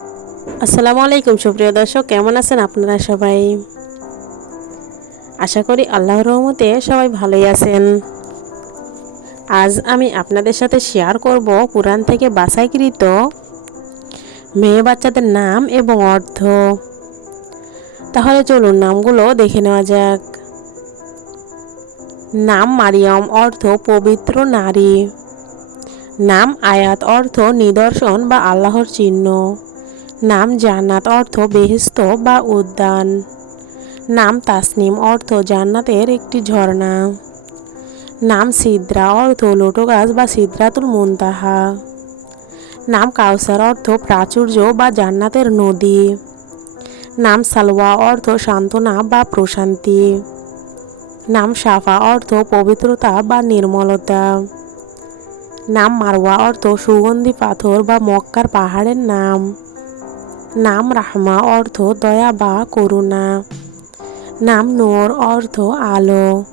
আসসালামু আলাইকুম সুপ্রিয় দর্শক, কেমন আছেন আপনারা সবাই? আশা করি আল্লাহর রহমতে সবাই ভালোই আছেন। আজ আমি আপনাদের সাথে শেয়ার করব কুরআন থেকে বাছাইকৃত মেয়ে বাচ্চাদের নাম এবং অর্থ। তাহলে চলুন নামগুলো দেখে নেওয়া যাক। নাম মারিয়াম, অর্থ পবিত্র নারী। নাম আয়াত, অর্থ নিদর্শন বা আল্লাহর চিহ্ন। নাম জান্নাত, অর্থ বেহেশত বা উদ্যান। নাম তাসনিম, অর্থ জান্নাতের একটি ঝর্ণা। নাম সিদরা, অর্থ লোটো গাছ বা সিদরাতুল মুনতাহা। নাম কাউসার, অর্থ প্রাচুর্য বা জান্নাতের নদী। নাম সালওয়া, অর্থ সান্ত্বনা বা প্রশান্তি। নাম সাফা, অর্থ পবিত্রতা বা নির্মলতা। নাম মারওয়া, অর্থ সুগন্ধি পাথর বা মক্কার পাহাড়ের নাম। নাম রাহমা, অর্থ দয়া বা করুণা। নাম নূর, অর্থ আলো।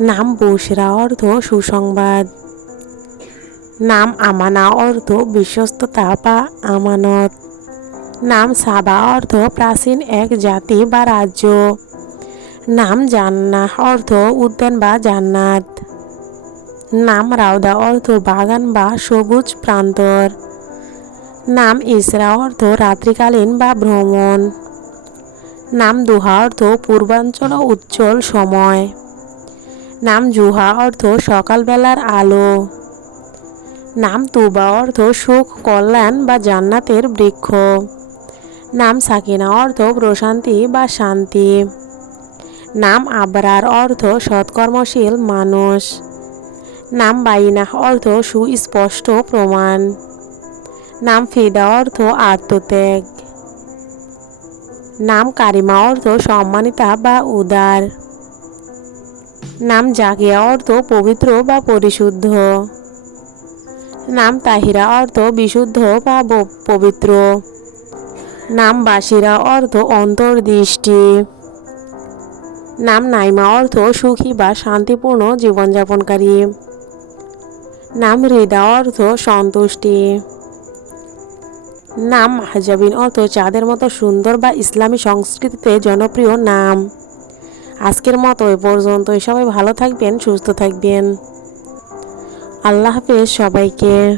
নাম বুশরা, অর্থ সুসংবাদ। নাম আমানা, অর্থ বিশ্বস্ততা বা আমানত। নাম সাবা, অর্থ প্রাচীন এক জাতি বা রাজ্য। নাম জান্নাহ, অর্থ উদ্যান বা জান্নাত। নাম রাউদা, অর্থ বাগান বা সবুজ প্রান্তর। নাম ইসরা, অর্থ রাত্রিকালীন বা ভ্রমণ। নাম দুহা, অর্থ পূর্বাঞ্চল উজ্জ্বল সময়। নাম জুহা, অর্থ সকালবেলার আলো। নাম তুবা, অর্থ সুখ, কল্যাণ বা জান্নাতের বৃক্ষ। নাম সাকিনা, অর্থ প্রশান্তি বা শান্তি। নাম আবরার, অর্থ সৎকর্মশীল মানুষ। নাম বাইনাহ, অর্থ সুস্পষ্ট প্রমাণ। নাম ফিদা, অর্থ আত্মত্যাগ। নাম কারিমা, অর্থ সম্মানিতা বা উদার। নাম জাকিয়া, অর্থ পবিত্র বা পরিশুদ্ধ। নাম তাহিরা, অর্থ বিশুদ্ধ বা পবিত্র। নাম বাসিরা, অর্থ অন্তর্দৃষ্টি। নাম নাইমা, অর্থ সুখী বা শান্তিপূর্ণ জীবনযাপনকারী। নাম হৃদা, অর্থ সন্তুষ্টি। নাম মাহজাবিন, অর্থ চাঁদের মতো সুন্দর বা ইসলামী সংস্কৃতিতে জনপ্রিয় নাম। আজকের মতো এ পর্যন্তই। সবাই ভালো থাকবেন, সুস্থ থাকবেন। আল্লাহ হাফেজ সবাইকে।